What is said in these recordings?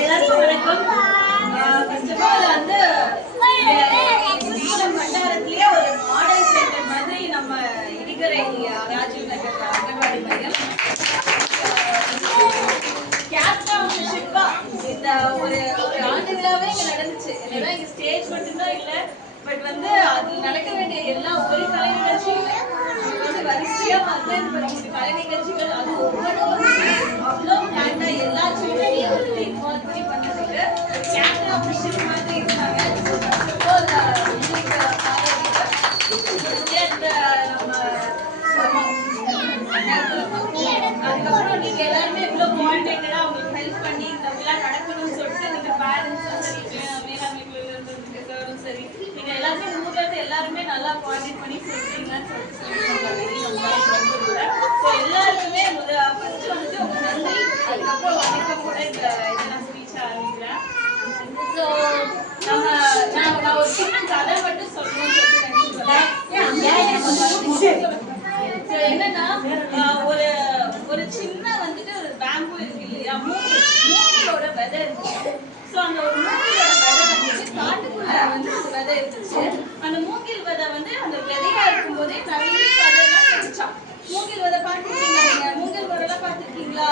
எல்லாருக்கும் வணக்கம். First of all வந்து வட்டாரத்திலேயே ஒரு மாடல் சென்டர் மாதிரி நம்ம இடிகரை ராஜீவ் நகர் அங்கன்வாடி மையம் கேப்டன்ஷிப்பா இந்த ஒரு ஆண்டு விழாவே இங்க நடந்துச்சு. ஏன்னா இங்க ஸ்டேஜ் மட்டும்தான் இல்லை, பட் வந்து அது நடக்க வேண்டிய எல்லா ஒரு கலை நிகழ்ச்சியுமே வந்து வரிசையா வந்து கலை நிகழ்ச்சிகள் அது ஒவ்வொன்றும் அவ்வளோ பிளான்டா எல்லா சில்ட்ரனையும் வந்து இன்வால்வ் பண்ணி பண்ணதுக்கு கேப்டன் ஆஃப் தி ஷிப் மாதிரி இருந்தாங்க. அதுக்கப்புறம் நீங்க எல்லாருமே இவ்வளவு கோஆர்டினேட்டடா அவங்களுக்கு ஹெல்ப் பண்ணி இந்த விழா நடக்கணும்னு சொல்லிட்டு நீங்க பேரண்ட்ஸும் சரி மேலாண்மை குழுவிலும் சரி நீங்க எல்லாருமே ஊர்ல இருந்து எல்லாருமே நல்லா கோஆர்டினேட் பண்ணி சொல்றீங்கன்னு எல்லாருக்குமே ஃபர்ஸ்ட் வந்துட்டு உங்க நன்றி. அதுக்கப்புறம் வணக்கம் கூட இந்த இதை நான் ஸ்பீச் ஆரம்பிக்கிறேன். ஸோ நான் ஒரு சின்ன கதை மட்டும் சொல்லணும்னு சொல்லிட்டு என்னன்னா ஒரு சின்ன வந்துட்டு ஒரு பேம்பு இருக்கு இல்லையா, மூங்கிலோட விதை இருந்துச்சு. ஸோ அந்த ஒரு மூங்கிலோட விதை வந்துட்டு காட்டுக்குள்ள வந்து அந்த விதை இருந்துச்சு. அந்த மூங்கில் விதை வந்து அந்த விதையா இருக்கும் போதே நிறைய கதையெல்லாம் கிடைச்சான். மூங்கில் விதை பார்த்துருக்கீங்களா? நீங்க மூங்கில் விதைலாம் பார்த்துருக்கீங்களா?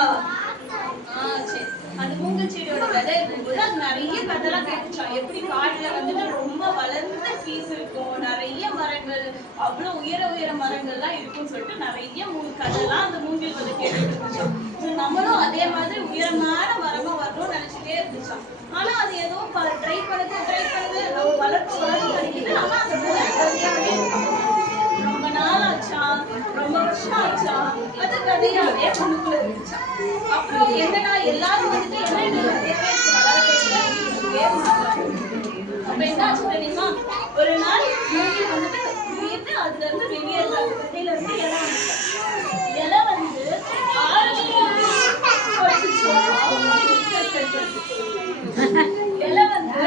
சரி. அந்த மூங்கில் செடியோட விதை இருக்கும்போது அது நிறைய கதைலாம் கேட்டுச்சான். எப்படி காட்டுல வந்துட்டு ரொம்ப வளர்ந்த ட்ரீஸ் இருக்கும், நிறைய மரங்கள், அவ்வளவு உயர மரங்கள்லாம் இருக்கும்னு சொல்லிட்டு நிறைய கதைலாம் அந்த மூங்கில் விதை கேட்டுட்டு இருந்துச்சான். நம்மளும் அதே மாதிரி உயரமான மரமா வரணும்னு நினைச்சுட்டே இருந்துச்சான். ஆனா அது ஏதோ ட்ரை பண்ணுது நம்ம வளர்ப்பு கிடைக்குது. ஆனா அந்த ரொம்ப நாள் ஆச்சா, ரொம்ப வருஷம் ஆச்சா, அது கதையாவே மண்ணுக்குள்ள இருந்துச்சா. அப்புறம் என்னன்னா எல்லாரும் வந்துட்டு அப்ப என்ன ஆச்சு தெரியுமா, ஒரு நாள் மூங்கில் வந்துட்டு உயிர்ந்து அதுல இருந்து வெளியேறாங்க. விதையில இருந்து இலை வந்து இலை வந்து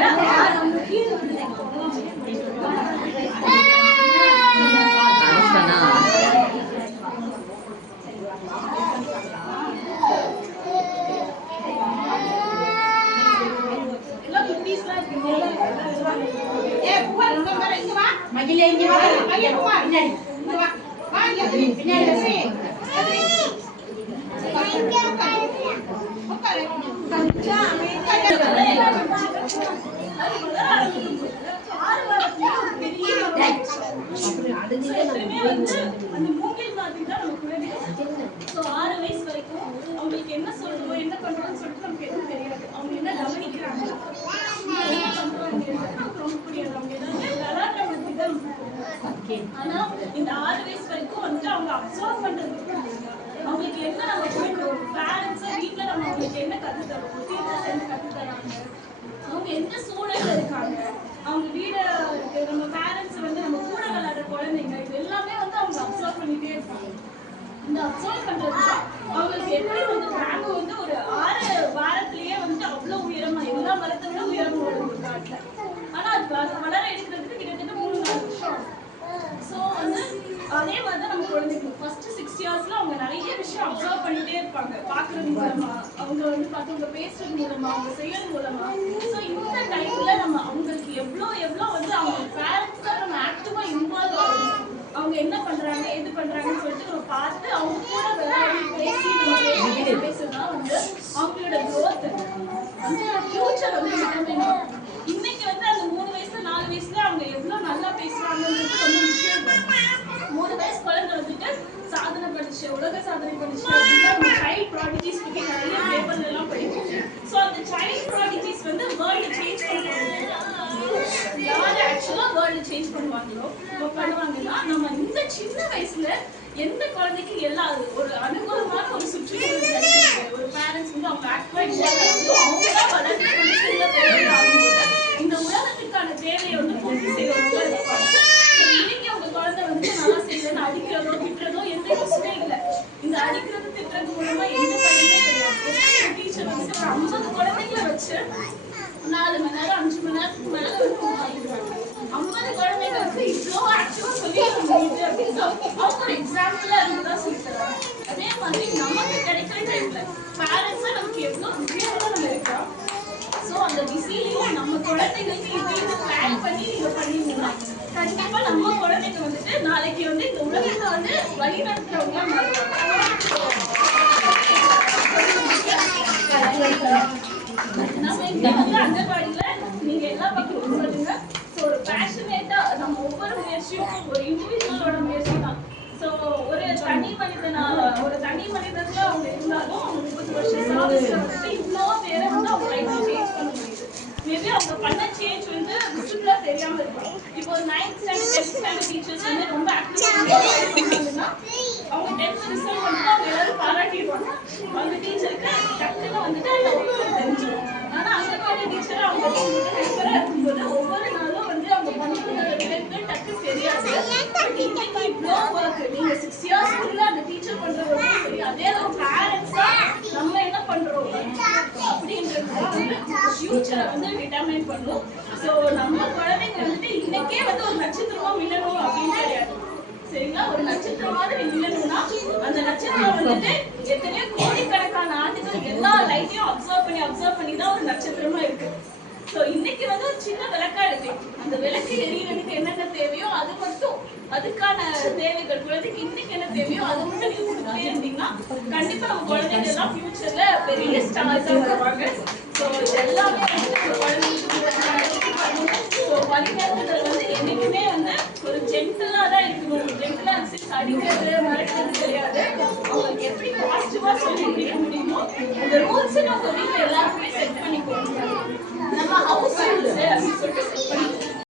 அந்த மூங்கில் மாதிரி தான் நம்ம கூட. ஸோ 6 வயசு வரைக்கும் அவங்களுக்கு என்ன சொல்றோம் என்ன பண்றோம்னு சொல்லிட்டு நமக்கு எதுவும் தெரியாது. அவங்க என்ன கவனிக்கிறாங்க என்ன பண்றாங்க நமக்கு ரொம்ப புரியாது. அவங்க ஏதாவது விளையாடுற மாதிரி தான். ஆனா இந்த 6 வயசு வரைக்கும் வந்துட்டு அவங்க அப்சர்வ் பண்றது அவங்களுக்கு என்ன நம்ம கொடுக்கணும். பேரண்ட்ஸ் வீட்டுல நம்ம அவங்களுக்கு என்ன கத்துத்தரோம், டீச்சர்ஸ் என்ன கத்துத்தராங்க, அவங்க எந்த சூழல்ல இருக்காங்க, அவங்க வீட நம்ம பேரண்ட்ஸ் வந்து நம்ம கூட விளையாடுற குழந்தைங்க, இது எல்லாமே வந்து அவங்க அப்சர்வ் பண்ணிட்டே இருப்பாங்க. இந்த அப்சர்வ் பண்றது அவங்களுக்கு எப்படி வந்து பேம்பு வந்து ஒரு 6 வாரத்திலேயே வந்து அவ்வளவு உயரமா எல்லா மரத்தை விட உயரமா வளரும் காட்டுல. ஆனா அது வளர எடுக்கிறதுக்கு கிட்டத்தட்ட 3-4 வருஷம். ஸோ வந்து அதே மாதிரி நம்ம குழந்தைங்க ஃபர்ஸ்ட் 6 இயர்ஸ்ல அவங்க நிறைய விஷயம் அப்சர்வ் பண்ணிட்டே இருப்பாங்க. பாக்குறது மூலமா, அவங்க வந்து மற்றவங்க பேசுறது மூலமா, அவங்க செய்யறது மூலமா. ஸோ இந்த டைம்ல நம்ம அவங்களுக்கு எவ்வளோ வந்து அவங்க பேரண்ட்ஸ் தான் நம்ம ஆக்டிவா இன்வால்வ் ஆகணும். அவங்க என்ன பண்றாங்க எது பண்றாங்கன்னு சொல்லிட்டு நம்ம பார்த்து அவங்க கூட விளையாடி பேசி பேசுறதுனா வந்து அவங்களோட growth அந்த ஃபியூச்சர் வந்து டிட்டர்மைன். இன்னைக்கு வந்து அந்த 3 வயசுல 4 வயசுல அவங்க எவ்வளவு நல்லா பேசுறாங்கன்றது ரொம்ப முக்கியம். 3 வயசு குழந்தை வந்துட்டு சாதனை படிச்சு உலக சாதனை படிச்சு அப்படின்னா நம்ம சைல்ட் ப்ராடிஜிஸ் பத்தி நிறைய பேப்பர்ல எல்லாம் படிப்போம். ஸோ அந்த சைல்ட் ப்ராடிஜிஸ் வந்து வேர்ல்டு சேஞ்ச் பண்ணுவாங்க. யாரு ஆக்சுவலா வேர்ல்டு சேஞ்ச் பண்ணுவாங்களோ பண்ணுவாங்கன்னா நம்ம இந்த சின்ன வயசுல எந்த குழந்தைக்கு எல்லா ஒரு அனுகூலமான ஒரு சுற்றுச்சூழல் கிடைச்சிருக்கு. ஒரு பேரண்ட்ஸ் வந்து அவங்க ஆக்டிவா அவங்க தான் வளர்ந்து இந்த உலகத்துக்கான தேவையை வந்து பூர்த்தி செய்யறவங்க இருப்பாங்க. இன்னைக்கு அவங்க குழந்தை வந்து நல்லா செய்யறதுன்னு அடிக்கிறதோ திட்டுறதோ எந்த யூஸுமே இல்லை. இந்த அடிக்கிறது திட்டுறது மூலமா எந்த பயனுமே கிடையாது. டீச்சர் வந்து ஒரு 50 குழந்தைங்களை வச்சு 4 மணி நேரம் 5 மணி நேரத்துக்கு மேல வந்து 50 குழந்தைங்க வந்து இவ்வளோ ஆக்டிவா சொல்லி முடியுது அப்படின்னா அவங்க ஒரு எக்ஸாம்பிளா இருந்துதான் சொல்லி தராங்க. அதே மாதிரி நமக்கு கிடைக்கிற டைம்ல பேரண்ட்ஸா நம்ம திசையிலையும் நம்ம குழந்தைங்களுக்கு இது பிளான் பண்ணி நீங்க பண்ணீங்கன்னா கண்டிப்பா நம்ம குழந்தைங்க வந்துட்டு நாளைக்கு வந்து இந்த உலகத்தை வந்து வழி நடத்துறவங்களா நம்ம இங்க வந்து அங்கன்வாடியில நீங்க எல்லா பக்கமும் சொல்லுங்க. ஒரு பேஷனேட்டா நம்ம ஒவ்வொரு முயற்சியும் ஒரு இண்டிவிஜுவலோட முயற்சி தான். ஸோ ஒரு தனி மனிதன்ல அவங்க இருந்தாலும் அவங்க 30 வருஷம் சர்வீஸ்ல வந்துட்டு இவ்வளோ பேரை வந்து அவங்க லைஃப்ல சேஞ்ச் பண்ண முடியுது. மேபி அவங்க பண்ண சேஞ்ச் வந்து விசிபிளா தெரியாம இருக்கும். இப்போ 9th standard 10th standard teachers வந்து ரொம்ப ஆக்டிவா அவங்க 10th ரிசல்ட் வந்து அவங்க எல்லாரும் பாராட்டிடுவாங்க. அந்த டீச்சருக்கு டக்குன்னு வந்துட்டு தெரிஞ்சிடும். ஆனா அங்கன்வாடி டீச்சர் அவங்க ஹெல்ப்பரா இருக்கும்போது ஒவ்வொரு நாளும் வந்து அவங்க பண்ணுற விளைவுக்கு டக்கு தெரியாது. பட் இன்னைக்கு இவ்வளோ ஒர்க் நீங்க 6 இயர்ஸ்க்குள்ள அந்த டீச்சர் பண்ற ஒர்க் சரி, அதே அளவு பேரண்ட்ஸா நம்ம என்ன பண்றோம் அப்படின்றது ஃபியூச்சரை வந்து டிட்டர்மைன் பண்ணும். ஸோ நம்ம குழந்தைங்க வந்துட்டு இன்னைக்கே வந்து ஒரு நட்சத்திரமா மின்னணும் அப்படின்னு கிடையாது. சரிங்களா? ஒரு நட்சத்திரம் மாதிரி மின்னணும்னா அந்த நட்சத்திரம் வந்துட்டு எத்தனையோ கோடிக்கணக்கான ஆண்டுகள் எல்லா லைட்டையும் அப்சர்வ் பண்ணி தான் ஒரு நட்சத்திரமா இருக்கு. ஸோ இன்னைக்கு வந்து ஒரு சின்ன விளக்கா இருக்கு. அந்த விளக்கு எரியறதுக்கு என்னென்ன தேவையோ அது மட்டும் அதுக்கான தேவைகள் குழந்தைக்கு இன்னைக்கு என்ன தேவையோ அதை மட்டும் நீங்க கொடுத்துட்டே இருந்தீங்கன்னா கண்டிப்பா நம்ம குழந்தைங்க எல்லாம் ஃபியூச்சர்ல பெரிய ஸ்டார்ஸா வருவாங்க. ஸோ எல்லாமே வந்து வழிநடத்துதல் வந்து என்னைக்குமே வந்து ஒரு ஜென்டலா தான் இருக்கணும். ஜென்டலா அடிக்கிறது மறைக்கிறது கிடையாது. அவங்களுக்கு எப்படி பாசிட்டிவா சொல்லி முடிக்க முடியுமோ அந்த ரூல்ஸ் உங்க வீட்டுல எல்லாருமே செட் பண்ணிக்கோங்க. நம்ம ஹவுஸ் ரூல்ஸ் அப்படின்னு சொல்லிட்டு செட் பண்ணி